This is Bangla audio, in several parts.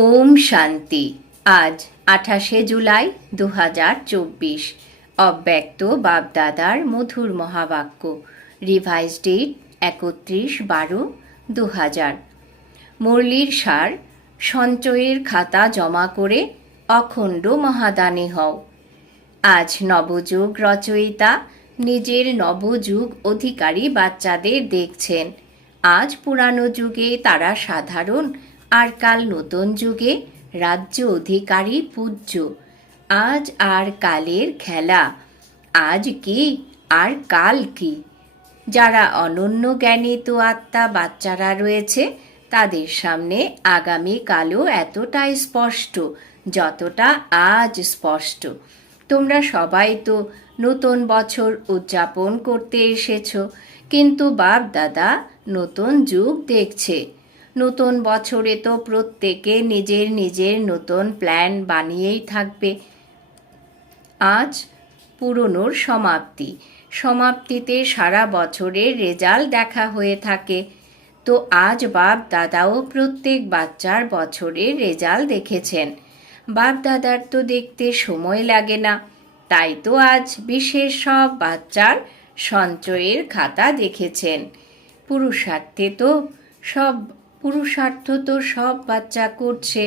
ওম শান্তি। আজ আঠাশে জুলাই দু হাজার চব্বিশ। অব্যক্ত বাপদাদার মধুর মহাবাক্য। রিভাইজ ডেট একত্রিশ বারো দু হাজার মুরলির সার, সঞ্চয়ের খাতা জমা করে অখণ্ড মহাদানী হও। আজ নবযুগ রচয়িতা, নিজের নবযুগ অধিকারী বাচ্চাদের দেখছেন। আজ পুরানো যুগে তারা সাধারণ আর কাল নতুন যুগে রাজ্য অধিকারী পূজ্য। আজ আর কালের খেলা। আজ কি আর কাল কি? যারা অনন্য জ্ঞানী তো আত্মা বাচ্চারা রয়েছে, তাদের সামনে আগামী কালও এতটাই স্পষ্ট, যতটা আজ স্পষ্ট। তোমরা সবাই তো নতুন বছর উদযাপন করতে এসেছ, কিন্তু বাপ দাদা নতুন যুগ দেখছে। নতুন বছরে তো প্রত্যেকে নিজের নিজের নতুন প্ল্যান বানিয়েই থাকবে। আজ পুরনোর সমাপ্তি। সমাপ্তিতে সারা বছরের রেজাল্ট দেখা হয়ে থাকে। তো আজ বাপ দাদাও প্রত্যেক বাচ্চার বছরের রেজাল্ট দেখেছেন। বাপ দাদার তো দেখতে সময় লাগে না। তাই তো আজ বিশেষ সব বাচ্চার সঞ্চয়ের খাতা দেখেছেন। পুরুষার্থে তো সব পুরুষার্থ তো সব বাচ্চা করছে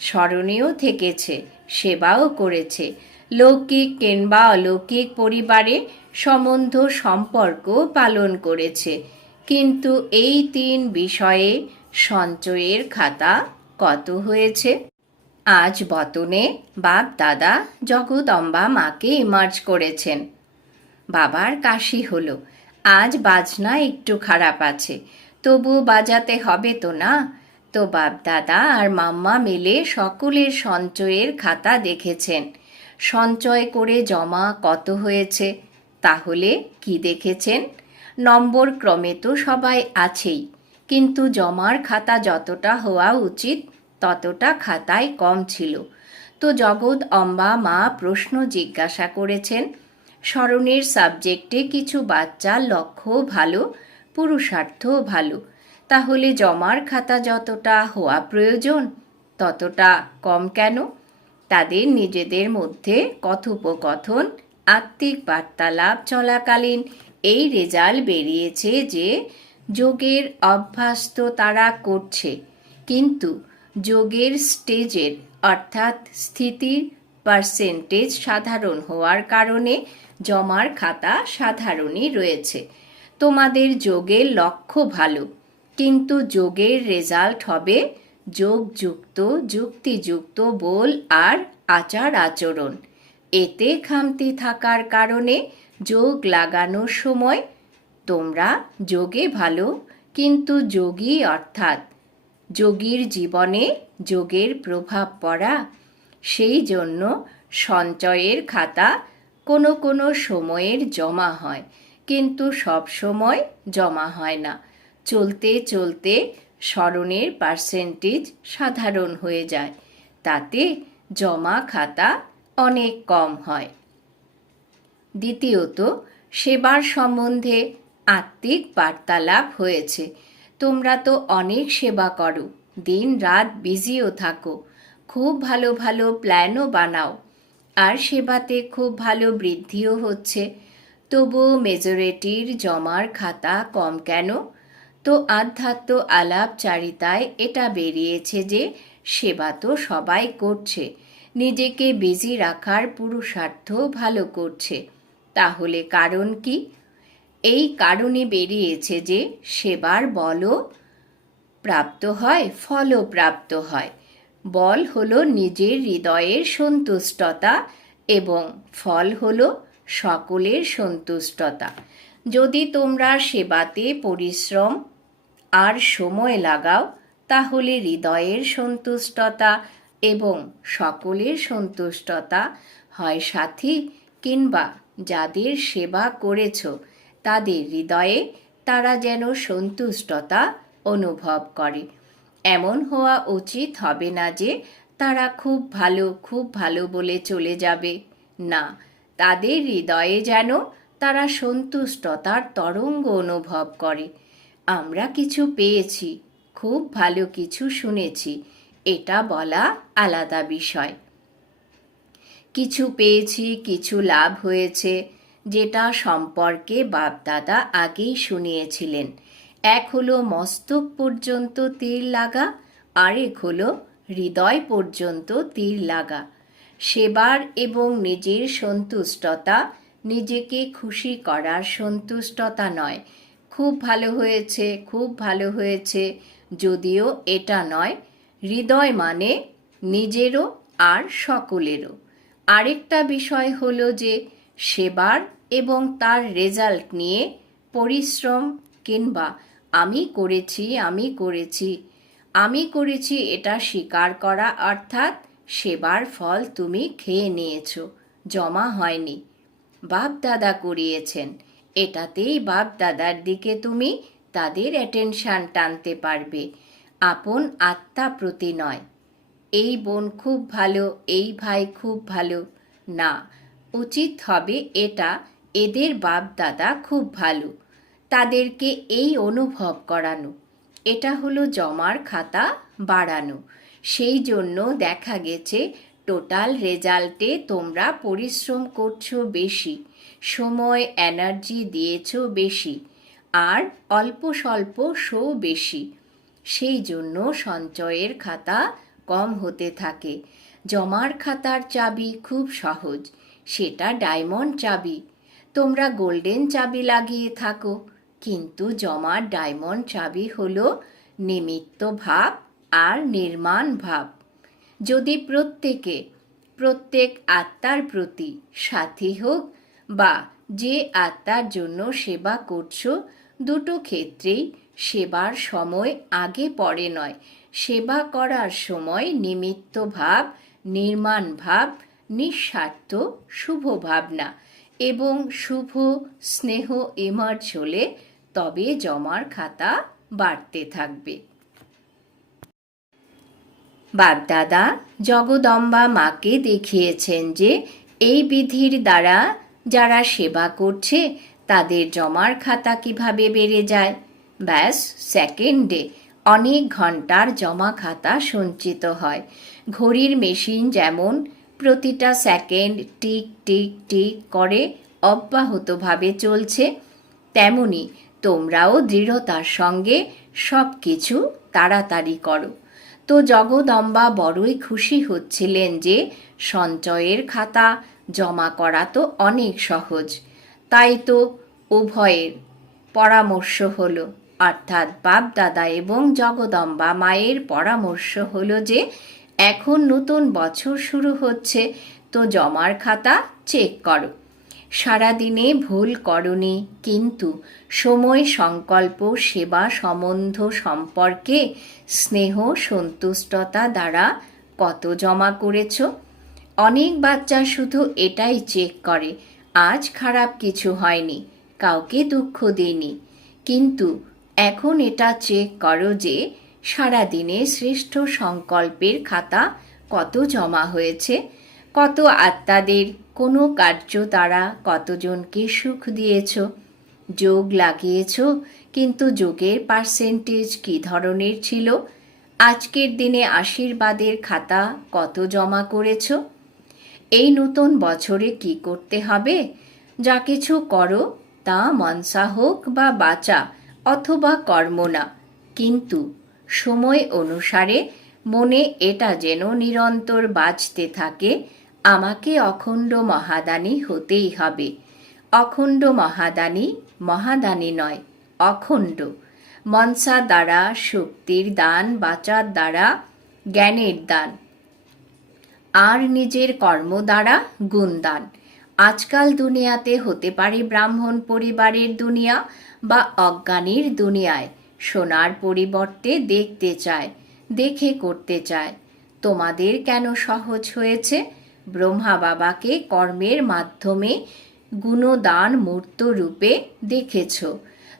স্মরণীয় থেকেছে, সেবাও করেছে। লৌকিক কিংবা অলৌকিক পরিবারে সম্বন্ধ সম্পর্ক পালন করেছে। কিন্তু এই তিন বিষয়ে সঞ্চয়ের খাতা কত হয়েছে? আজ বতনে বাপ দাদা জগদম্বা মাকে ইমার্জ করেছেন। বাবার কাশি হলো। আজ বাজনা একটু খারাপ আছে। তবু বাজাতে হবে তো না? তো বাপ দাদা আর মাম্মা মিলে সকলের সঞ্চয়ের খাতা দেখেছেন। সঞ্চয় করে জমা কত হয়েছে, তাহলে কি দেখেছেন? নম্বর ক্রমে তো সবাই আছেই, কিন্তু জমার খাতা যতটা হওয়া উচিত, ততটা খাতায় কম ছিল। তো জগৎ অম্বা মা প্রশ্ন জিজ্ঞাসা করেছেন, স্মরণের সাবজেক্টে কিছু বাচ্চার লক্ষ্য ভালো? পুরুষার্থ ভালো। তাহলে জমার খাতা যতটা হওয়া প্রয়োজন, ততটা কম কেন? তাদের নিজেদের মধ্যে কথোপকথন, আত্মিক বার্তালাপ চলাকালীন এই রেজাল্ট বেরিয়েছে যে, যোগের অভ্যাস তো তারা করছে, কিন্তু যোগের স্টেজের অর্থাৎ স্থিতির পার্সেন্টেজ সাধারণ হওয়ার কারণে জমার খাতা সাধারণই রয়েছে। তোমাদের যোগের লক্ষ্য ভালো, কিন্তু যোগের রেজাল্ট হবে যোগযুক্ত, যুক্তিযুক্ত বল আর আচার আচরণ। এতে খামতি থাকার কারণে যোগ লাগানোর সময় তোমরা যোগে ভালো, কিন্তু যোগী অর্থাৎ যোগীর জীবনে যোগের প্রভাব পড়া, সেই জন্য সঞ্চয়ের খাতা কোনো কোনো সময়ের জমা হয়। কিন্তু সব সময় জমা হয় না। চলতে চলতে স্মরণের পার্সেন্টেজ সাধারণ হয়ে যায়। তাতে জমা খাতা অনেক কম হয়। দ্বিতীয়ত, সেবার সম্বন্ধে আত্মিক বার্তালাপ হয়েছে। তোমরা তো অনেক সেবা করো, দিন রাত বিজিও থাকো, খুব ভালো ভালো প্ল্যানও বানাও। আর সেবাতে খুব ভালো বৃদ্ধিও হচ্ছে। তবু মেজরিটির জমার খাতা কম কেন? তো আধ্যাত্ম আলাপচারিতায় এটা বেরিয়েছে যে সেবা তো সবাই করছে। নিজেকে বিজি রাখার পুরুষার্থ ভালো করছে। তাহলে কারণ কি? এই কারণে বেরিয়েছে যে সেবার বলও প্রাপ্ত হয়, ফলও প্রাপ্ত হয়। বল হলো নিজের হৃদয়ের সন্তুষ্টতা এবং ফল হলো সকলের সন্তুষ্টতা। যদি তোমরা সেবাতে পরিশ্রম আর সময় লাগাও, তাহলে হৃদয়ের সন্তুষ্টতা এবং সকলের সন্তুষ্টতা হয় সাথী কিংবা যাদের সেবা করেছ, তাদের হৃদয়ে তারা যেন সন্তুষ্টতা অনুভব করে। এমন হওয়া উচিত হবে না যে তারা খুব ভালো খুব ভালো বলে চলে যাবে। না তাদের হৃদয়ে যেন তারা সন্তুষ্টতার তরঙ্গ অনুভব করে। আমরা কিছু পেয়েছি, খুব ভালো কিছু শুনেছি, এটা বলা আলাদা বিষয়। কিছু পেয়েছি, কিছু লাভ হয়েছে, যেটা সম্পর্কে বাপদাদা আগেই শুনিয়েছিলেন। এক হলো মস্তক পর্যন্ত তীর লাগা, আরেক হলো হৃদয় পর্যন্ত তীর লাগা। সেবার এবং নিজের সন্তুষ্টতা, নিজেকে খুশি করার সন্তুষ্টতা নয়। খুব ভালো হয়েছে, খুব ভালো হয়েছে, যদিও এটা নয়। হৃদয় মানে নিজেরও আর সকলেরও। আরেকটা বিষয় হলো যে, সেবার এবং তার রেজাল্ট নিয়ে পরিশ্রম কিংবা আমি করেছি আমি করেছি আমি করেছি এটা স্বীকার করা, অর্থাৎ সেবার ফল তুমি খেয়ে নিয়েছো, জমা হয়নি। বাপ দাদা করিয়েছেন এটাতেই বাপ দাদার দিকে তুমি তাদের অ্যাটেনশান টানতে পারবে। আপন আত্মা প্রতি নয়। এই বোন খুব ভালো, এই ভাই খুব ভালো। না, উচিত হবে এটা, এদের বাপ দাদা খুব ভালো। তাদেরকে এই অনুভব করানো। এটা হলো জমার খাতা বাড়ানো। সেই জন্য দেখা গেছে, টোটাল রেজাল্টে তোমরা পরিশ্রম করছ বেশি, সময়, এনার্জি দিয়েছ বেশি, আর অল্প স্বল্প শো বেশি। সেই জন্য সঞ্চয়ের খাতা কম হতে থাকে। জমার খাতার চাবি খুব সহজ, সেটা ডায়মন্ড চাবি। তোমরা গোল্ডেন চাবি লাগিয়ে থাকো, কিন্তু জমার ডায়মন্ড চাবি হলো নিমিত্ত ভাব আর নির্মাণ ভাব। যদি প্রত্যেকে, প্রত্যেক আত্মার প্রতি সাথী হোক বা যে আত্মার জন্য সেবা করছ, দুটো ক্ষেত্রেই সেবার সময় আগে পরে নয়। সেবা করার সময় নিমিত্ত ভাব, নির্মাণ ভাব, নিঃস্বার্থ শুভ ভাবনা এবং শুভ স্নেহ এমার্জ হলে তবে জমার খাতা বাড়তে থাকবে। বাপদাদা জগদম্বা মাকে দেখিয়েছেন যে, এই বিধির দ্বারা যারা সেবা করছে, তাদের জমার খাতা কীভাবে বেড়ে যায়? ব্যাস, সেকেন্ডে অনেক ঘণ্টার জমা খাতা সঞ্চিত হয়। ঘড়ির মেশিন যেমন প্রতিটা সেকেন্ড টিক টিক টিক করে অব্যাহতভাবে চলছে, তেমনি তোমরাও দৃঢ়তার সঙ্গে সব কিছু তাড়াতাড়ি করো। তো জগদম্বা বড়ই খুশি হচ্ছিলেন যে সঞ্চয়ের খাতা জমা করা তো অনেক সহজ। তাই তো উভয়ের পরামর্শ হলো, অর্থাৎ বাপদাদা এবং জগদম্বা মায়ের পরামর্শ হলো যে এখন নতুন বছর শুরু হচ্ছে, তো জমার খাতা চেক করো। সারাদিনে ভুল করনি, কিন্তু সময়, সংকল্প, সেবা, সম্বন্ধ সম্পর্কে স্নেহ, সন্তুষ্টতা দ্বারা কত জমা করেছ? অনেক বাচ্চা শুধু এটাই চেক করে, আজ খারাপ কিছু হয়নি, কাউকে দুঃখ দিইনি। কিন্তু এখন এটা চেক করো যে সারাদিনে শ্রেষ্ঠ সংকল্পের খাতা কত জমা হয়েছে, কত আত্মাদের কোনো কার্য তারা কতজনকে সুখ দিয়েছ? যোগ লাগিয়েছ, কিন্তু যোগের পার্সেন্টেজ কী ধরনের ছিল? আজকের দিনে আশীর্বাদের খাতা কত জমা করেছ? এই নতুন বছরে কি করতে হবে? যা কিছু করো, তা মনসা হোক বা বাঁচা, অথবা কর্ম না। কিন্তু সময় অনুসারে মনে এটা যেন নিরন্তর বাঁচতে থাকে আমাকে অখণ্ড মহাদানী হতেই হবে। অখণ্ড মহাদানী মহাদানী নয়, অখণ্ড। মনসা দ্বারা, শক্তির দান, বাচার দ্বারা, জ্ঞানের দান। আর নিজের কর্ম দ্বারা গুণদান আজকাল দুনিয়াতে হতে পারে ব্রাহ্মণ পরিবারের দুনিয়া বা অজ্ঞানীর দুনিয়ায়। সোনার পরিবর্তে দেখতে চায়, দেখে করতে চায়। তোমাদের কেন সহজ হয়েছে? ব্রহ্মা বাবাকে কর্মের মাধ্যমে গুণদান মূর্ত রূপে দেখেছ।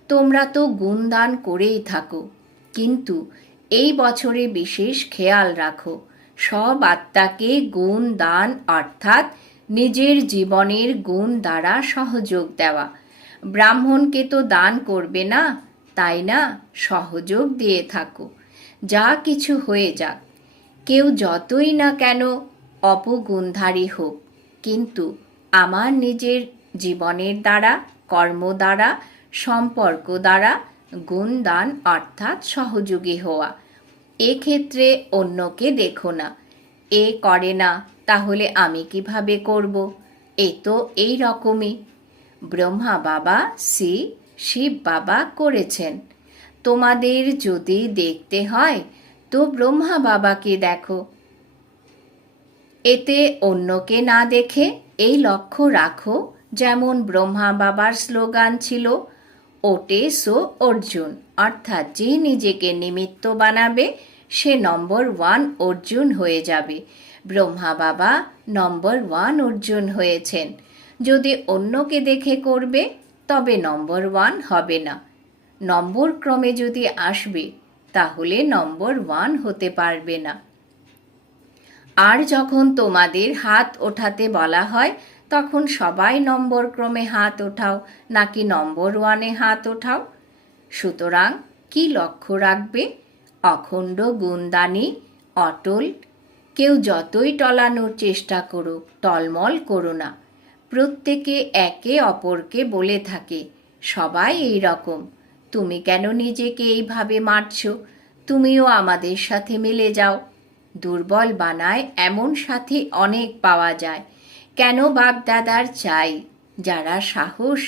তোমরা তো গুণদান করেই থাকো। কিন্তু এই বছরে বিশেষ খেয়াল রাখো, সব আত্মাকে গুণ দান অর্থাৎ নিজের জীবনের গুণ দ্বারা সহযোগ দেওয়া। ব্রাহ্মণকে তো দান করবে না, তাই না? সহযোগ দিয়ে থাকো। যা কিছু হয়ে যাক। কেউ যতই না কেন অপগুণধারী হোক। কিন্তু আমার নিজের জীবনের দ্বারা, কর্ম দ্বারা, সম্পর্ক দ্বারা গুণদান অর্থাৎ সহযোগী হওয়া। এক্ষেত্রে অন্যকে দেখো না। এ করে না, তাহলে আমি কীভাবে করব? এ তো এই রকমই। ব্রহ্মা বাবা শ্রী শিব বাবা করেছেন। তোমাদের যদি দেখতে হয়, তো ব্রহ্মা বাবাকে দেখো। এতে অন্যকে না দেখে এই লক্ষ্য রাখো, যেমন ব্রহ্মা বাবার স্লোগান ছিল, ওটে সো অর্জুন। অর্থাৎ যে নিজেকে নিমিত্ত বানাবে, সে নম্বর ওয়ান অর্জুন হয়ে যাবে। ব্রহ্মা বাবা নম্বর ওয়ান অর্জুন হয়েছেন। যদি অন্যকে দেখে করবে, তবে নম্বর ওয়ান হবে না। নম্বর ক্রমে যদি আসবে, তাহলে নম্বর ওয়ান হতে পারবে না। আর যখন তোমাদের হাত ওঠাতে বলা হয়, তখন সবাই নম্বর ক্রমে হাত ওঠাও, নাকি নম্বর ওয়ানে হাত ওঠাও। সুতরাং কি লক্ষ্য রাখবে? অখণ্ড গুণদানি, অটল। কেউ যতই টলানোর চেষ্টা করুক, টলমল করো না। প্রত্যেকে একে অপরকে বলে থাকে, সবাই এই রকম। তুমি কেন নিজেকে এইভাবে মারছ? তুমিও আমাদের সাথে মিলে যাও। দুর্বল বানায়, এমন সাথী অনেক পাওয়া যায়। কেন বাপদাদার চাই যারা সাহস?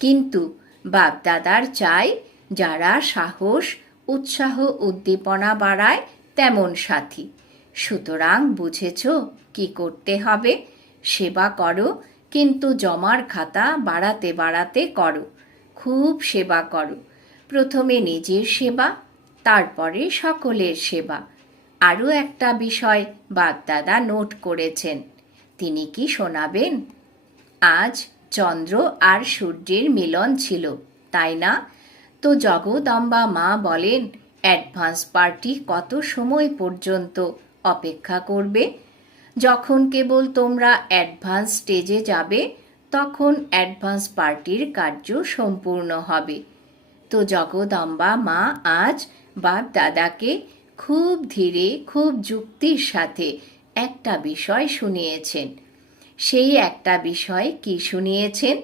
কিন্তু বাপদাদার চাই যারা সাহস, উৎসাহ, উদ্দীপনা বাড়ায়, তেমন সাথী। সুতরাং বুঝেছ কি করতে হবে? সেবা করো, কিন্তু জমার খাতা বাড়াতে বাড়াতে করো। খুব সেবা করো। প্রথমে নিজের সেবা, তারপরে সকলের সেবা। আরও একটা বিষয় বাগদাদা নোট করেছেন। তিনি কি শোনাবেন? আজ চন্দ্র আর সূর্যের মিলন ছিল, তাই না? তো জগদম্বা মা বলেন, অ্যাডভান্স পার্টি কত সময় পর্যন্ত অপেক্ষা করবে? যখন কেবল তোমরা অ্যাডভান্স স্টেজে যাবে, তখন অ্যাডভান্স পার্টির কার্য সম্পূর্ণ হবে। তো জগদম্বা মা আজ বাপ দাদাকে খুব ধীরে, খুব যুক্তির সাথে একটা বিষয় শুনিয়েছেন। সেই একটা বিষয় কি শুনিয়েছেন?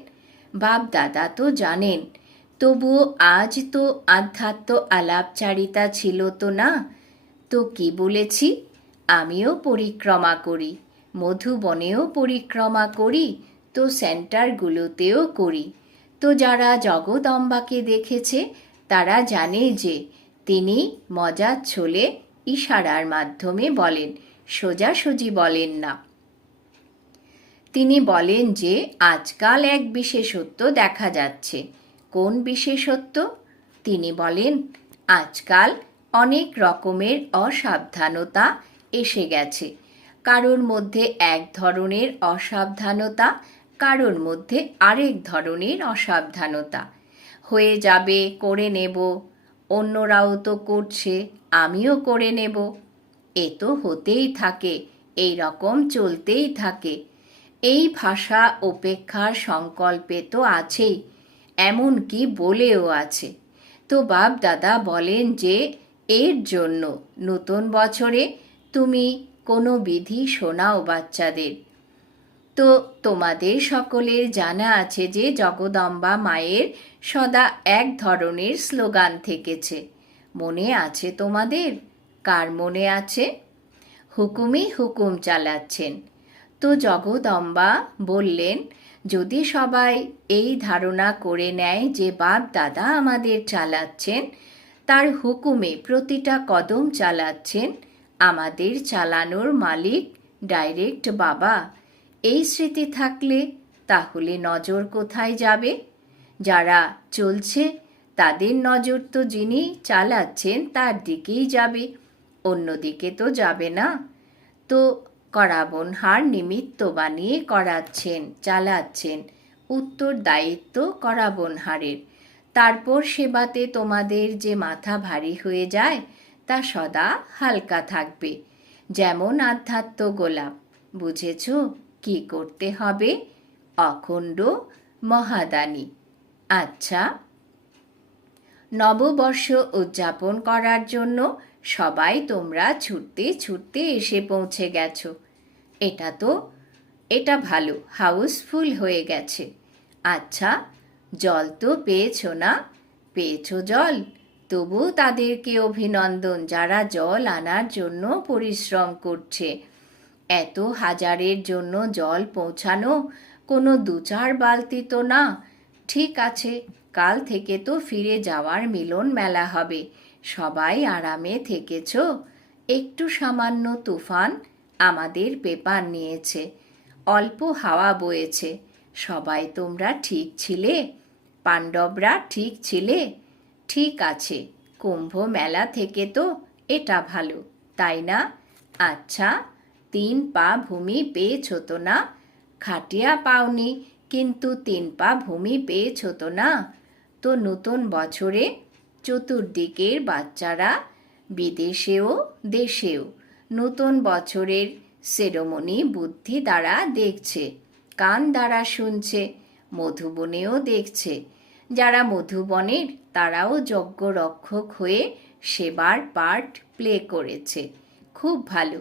বাপ দাদা তো জানেন, তবুও আজ তো আধ্যাত্ম আলাপচারিতা ছিল তো না। তো কি বলেছি? আমিও পরিক্রমা করি, মধুবনেও পরিক্রমা করি, তো সেন্টারগুলোতেও করি। তো যারা জগদম্বাকে দেখেছে, তারা জানে যে তিনি মজার ছলে ইশারার মাধ্যমে বলেন সোজাসুজি বলেন না। তিনি বলেন যে, আজকাল এক বিশেষত্ব দেখা যাচ্ছে। কোন বিশেষত্ব? তিনি বলেন, আজকাল অনেক রকমের অসাবধানতা এসে গেছে। কারোর মধ্যে এক ধরনের অসাবধানতা, কারোর মধ্যে আরেক ধরনের অসাবধানতা। হয়ে যাবে, করে নেব। অন্যরাও তো করছে, আমিও করে নেব। এ তো হতেই থাকে, এই রকম চলতেই থাকে। এই ভাষা উপেক্ষার সংকল্পে তো আছেই, এমন কি বলেও আছে। তো বাপ দাদা বলেন যে, এর জন্য নতুন বছরে তুমি কোনো বিধি শোনাও বাচ্চাদের। তো তোমাদের সকলের জানা আছে যে, জগদম্বা মায়ের সদা এক ধরনের স্লোগান থেকেছে। মনে আছে তোমাদের? কার মনে আছে? হুকুমই হুকুম চালাচ্ছেন। তো জগদম্বা বললেন, যদি সবাই এই ধারণা করে নেয় যে বাপ দাদা আমাদের চালাচ্ছেন, তার হুকুমে প্রতিটা কদম চালাচ্ছেন, আমাদের চালানোর মালিক ডাইরেক্ট বাবা। এই স্মৃতি থাকলে তাহলে নজর কোথায় যাবে? যারা চলছে, তাদের নজর তো যিনি চালাচ্ছেন, তার দিকেই যাবে। অন্যদিকে তো যাবে না। তো করাবন হার নিমিত্ত বানিয়ে করাচ্ছেন, চালাচ্ছেন। উত্তর দায়িত্ব করাবন হারের। তারপর সেবাতে তোমাদের যে মাথা ভারী হয়ে যায়, তা সদা হালকা থাকবে। যেমন আধ্যাত্ম গোলাপ। বুঝেছ? কি করতে হবে? অখণ্ড মহাদানী। আচ্ছা নববর্ষ উদযাপন করার জন্য সবাই তোমরা ছুটতে ছুটতে এসে পৌঁছে গেছো। এটা তো, এটা ভালো, হাউসফুল হয়ে গেছে। আচ্ছা জল তো পেয়েছ না? পেয়েছ জল। তবু তাদেরকে অভিনন্দন, যারা জল আনার জন্য পরিশ্রম করছে। এত হাজারের জন্য জল পৌঁছানো কোনো দু চার বালতি তো না। ঠিক আছে, কাল থেকে তো ফিরে যাওয়ার মিলন মেলা হবে। সবাই আরামে থেকেছ? একটু সামান্য তুফান আমাদের পেপার নিয়েছে। অল্প হাওয়া বয়েছে। সবাই তোমরা ঠিক ছিলে? পাণ্ডবরা ঠিক ছিলে? ঠিক আছে, কুম্ভ মেলা থেকে তো এটা ভালো, তাই না? আচ্ছা তিন পা ভূমি পেয়েছ তো না? খাটিয়া পাওনি কিন্তু তিন পা ভূমি পেয়েছ তো না? তো নতুন বছরে চতুর্দিকের বাচ্চারা বিদেশেও, দেশেও নতুন বছরের সেরোমনি বুদ্ধি দ্বারা দেখছে, কান দ্বারা শুনছে, মধুবনেও দেখছে। যারা মধুবনের, তারাও যজ্ঞ রক্ষক হয়ে সেবার পার্ট প্লে করেছে। খুব ভালো।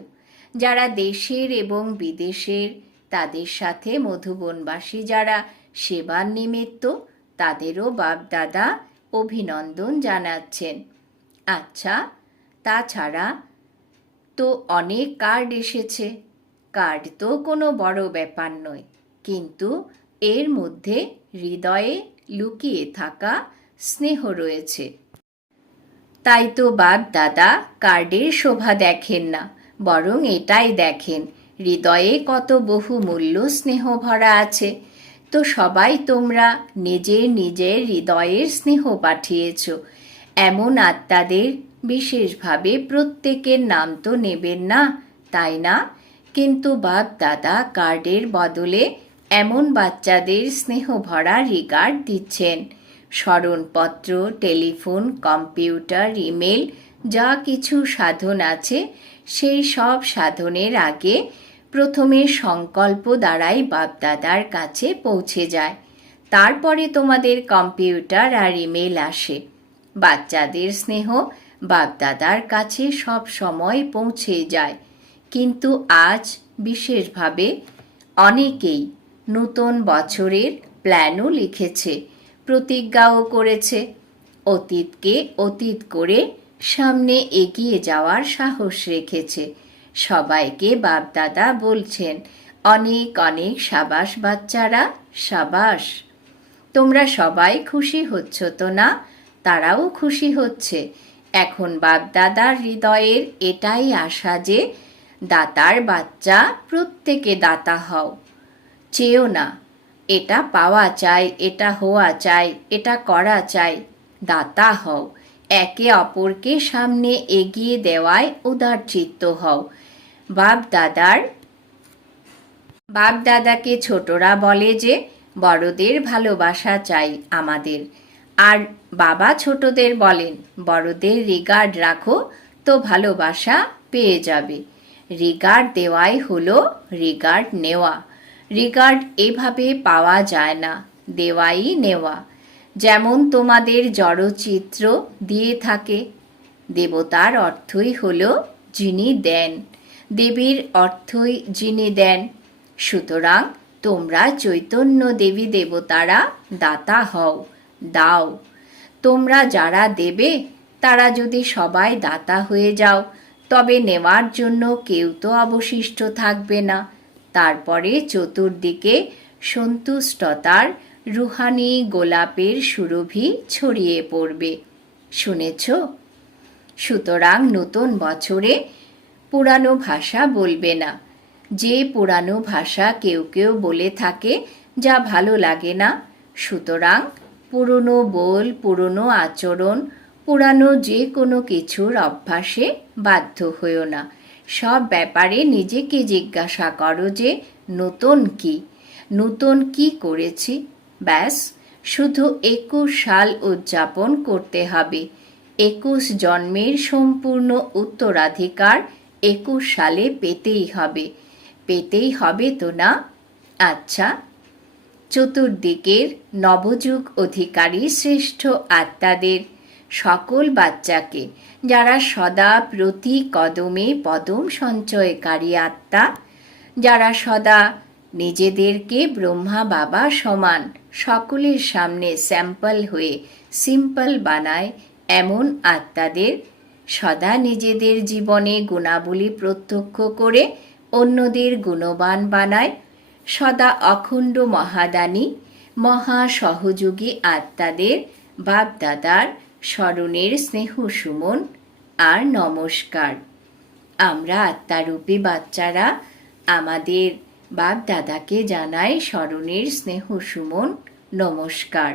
যারা দেশের এবং বিদেশের তাদের সাথে মধুবনবাসী যারা সেবার নিমিত্ত তাদেরও বাপদাদা অভিনন্দন জানাচ্ছেন। আচ্ছা তাছাড়া তো অনেক কার্ড এসেছে। কার্ড তো কোনো বড় ব্যাপার নয়, কিন্তু এর মধ্যে হৃদয়ে লুকিয়ে থাকা স্নেহ রয়েছে। তাই তো বাপ দাদা কার্ডের শোভা দেখেন না, বরং এটাই দেখেন। হৃদয়ে কত বহু মূল্য স্নেহ ভরা আছে। তো সবাই তোমরা নিজের নিজের হৃদয়ের স্নেহ পাঠিয়েছ। এমন আত্মাদের বিশেষভাবে প্রত্যেকের নাম তো নেবেন না, তাই না? কিন্তু বাপ দাদা কার্ডের বদলে এমন বাচ্চাদের স্নেহ ভরা রিগার্ড দিচ্ছেন। স্মরণপত্র, টেলিফোন, কম্পিউটার, ইমেল, যা কিছু সাধন আছে সেই সব সাধনের আগে প্রথমে সংকল্প দ্বারাই বাপদাদার কাছে পৌঁছে যায়। তারপরে তোমাদের কম্পিউটার আর ইমেল আসে। বাচ্চাদের স্নেহ বাপদাদার কাছে সব সময় পৌঁছে যায়। কিন্তু আজ বিশেষভাবে অনেকেই নতুন বছরের প্ল্যানও লিখেছে, প্রতিজ্ঞাও করেছে। অতীতকে অতীত করে সামনে এগিয়ে যাওয়ার সাহস রেখেছে। সবাইকে বাপদাদা বলছেন, অনেক অনেক সাবাস বাচ্চারা, সাবাস। তোমরা সবাই খুশি হচ্ছ তো না? তারাও খুশি হচ্ছে। এখন বাপদাদার হৃদয়ের এটাই আশা যে, দাতার বাচ্চা, প্রত্যেকে দাতা হও। চেয়েও না। এটা পাওয়া চাই, এটা হওয়া চাই, এটা করা চাই। দাতা হও। একে অপরকে সামনে এগিয়ে দেওয়ায় উদার চিত্ত হও। বাপ দাদার বাপ দাদাকে ছোটরা বলে যে, বড়দের ভালোবাসা চাই আমাদের। আর বাবা ছোটদের বলেন, বড়দের রিগার্ড রাখো, তো ভালোবাসা পেয়ে যাবে। রিগার্ড দেওয়াই হলো রিগার্ড নেওয়া। রিগার্ড এভাবে পাওয়া যায় না, দেওয়াই নেওয়া। যেমন তোমাদের জড়চিত্র দিয়ে থাকে, দেবতার অর্থই হল যিনি দেন। দেবীর অর্থই যিনি দেন। সুতরাং তোমরা চৈতন্য দেবী দেবতারা দাতা হও, দাও। তোমরা যারা দেবে, তারা যদি সবাই দাতা হয়ে যাও, তবে নেওয়ার জন্য কেউ তো অবশিষ্ট থাকবে না। তারপরে চতুর্দিকে সন্তুষ্টতার রুহানি গোলাপের সুরভি ছড়িয়ে পড়বে। শুনেছ? সুতরাং নতুন বছরে পুরানো ভাষা বলবে না। যে পুরানো ভাষা কেউ কেউ বলে থাকে, যা ভালো লাগে না। সুতরাং পুরনো বল, পুরনো আচরণ, পুরানো যে কোনো কিছুর অভ্যাসে বাধ্য হইও না। সব ব্যাপারে নিজেকে জিজ্ঞাসা করো যে, নতুন কি? নতুন কি করেছি? ব্যাস, শুধু একুশ সাল উদযাপন করতে হবে। একুশ জন্মের সম্পূর্ণ উত্তরাধিকার একুশ সালে পেতেই হবে। পেতেই হবে তো না? আচ্ছা চতুর্দিকের নবযুগ অধিকারী শ্রেষ্ঠ আত্মাদের সকল বাচ্চাকে, যারা সদা প্রতি কদমে পদম সঞ্চয়কারী আত্মা, যারা সদা নিজেদেরকে ব্রহ্মা বাবা সমান সকলের সামনে স্যাম্পল হয়ে সিম্পল বানায় এমন আত্মাদের, সদা নিজেদের জীবনে গুণাবলী প্রত্যক্ষ করে অন্যদের গুণবান বানায়, সদা অখণ্ড মহাদানী, মহা সহযোগী আত্মাদের বাপদাদার স্মরণের স্নেহ সুমন আর নমস্কার। আমরা আত্মারূপী বাচ্চারা, আমাদের বাপ দাদাকে জানাই স্মরণের স্নেহ সুমন, নমস্কার।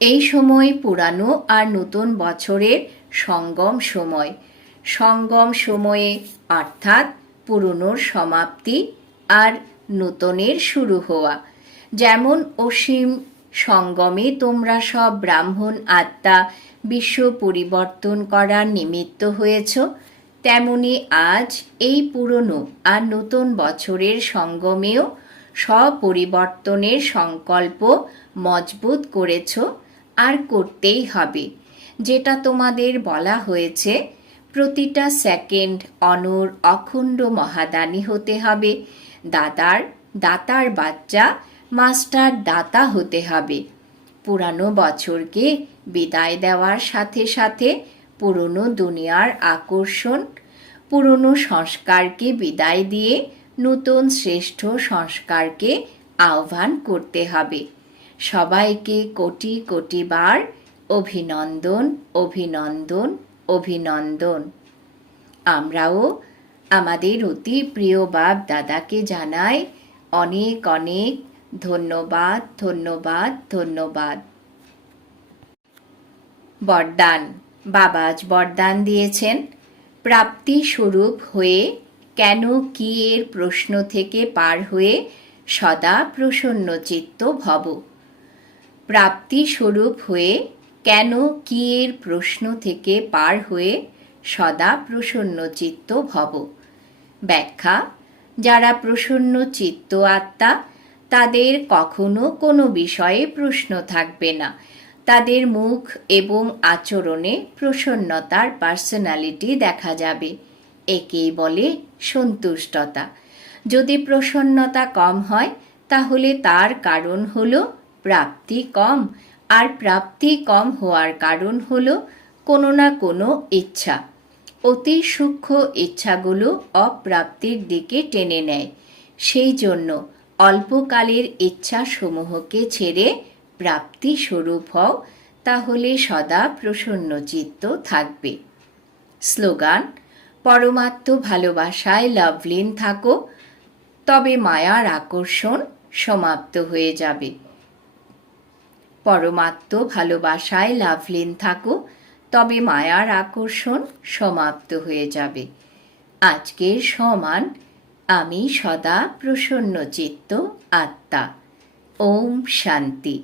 এই সময় পুরানো আর নতুন বছরের সঙ্গম সময়। সঙ্গম সময়ে অর্থাৎ পুরনোর সমাপ্তি আর নূতনের শুরু হওয়া। যেমন অসীম সঙ্গমে তোমরা সব ব্রাহ্মণ আত্মা বিশ্ব পরিবর্তন করার নিমিত্ত হয়েছ তেমনি আজ এই পুরনো আর নতুন বছরের সঙ্গমেও স্বপরিবর্তনের সংকল্প মজবুত করেছ আর করতেই হবে। যেটা তোমাদের বলা হয়েছে, প্রতিটা সেকেন্ড অনর অখণ্ড মহাদানী হতে হবে, দাদার দাতার বাচ্চা মাস্টার দাতা হতে হবে। পুরানো বছরকে বিদায় দেওয়ার সাথে সাথে পুরনো দুনিয়ার আকর্ষণ, পুরনো সংস্কারকে বিদায় দিয়ে নতুন শ্রেষ্ঠ সংস্কারকে আহ্বান করতে হবে। সবাইকে কোটি কোটি বার অভিনন্দন অভিনন্দন অভিনন্দন। আমরাও আমাদের অতি প্রিয় বাপ দাদাকে জানাই অনেক অনেক ধন্যবাদ ধন্যবাদ ধন্যবাদ। বরদান। বাবাজ বরদান দিয়েছেন। প্রাপ্তি স্বরূপ হয়ে কেন কি এর প্রশ্ন থেকে পার হয়ে সদা প্রসন্ন চিত্ত ভব। প্রাপ্তি স্বরূপ হয়ে কেন কি এর প্রশ্ন থেকে পার হয়ে সদা প্রসন্ন চিত্ত ভব। ব্যাখ্যা, যারা প্রসন্ন চিত্ত আত্মা, তাদের কখনো কোনো বিষয়ে প্রশ্ন থাকবে না। তাদের মুখ এবং আচরণে প্রসন্নতার পার্সোনালিটি দেখা যাবে। একেই বলে সন্তুষ্টতা। যদি প্রসন্নতা কম হয়, তাহলে তার কারণ হল প্রাপ্তি কম, আর প্রাপ্তি কম হওয়ার কারণ হল কোনো না কোনো ইচ্ছা। অতি সূক্ষ্ম ইচ্ছাগুলো অপ্রাপ্তির দিকে টেনে নেয়। সেই জন্য অল্পকালের ইচ্ছাসমূহকে ছেড়ে প্রাপ্তি স্বরূপ হও, তাহলে সদা প্রসন্ন চিত্ত থাকবে। স্লোগান, পরমাত্ম ভালোবাসায় লাভলিন থাকো, তবে মায়ার আকর্ষণ সমাপ্ত হয়ে যাবে। পরমাত্ম ভালোবাসায় লাভলিন থাকো, তবে মায়ার আকর্ষণ সমাপ্ত হয়ে যাবে। আজকের সমান, আমি সদা প্রসন্ন চিত্ত আত্মা। ওম শান্তি।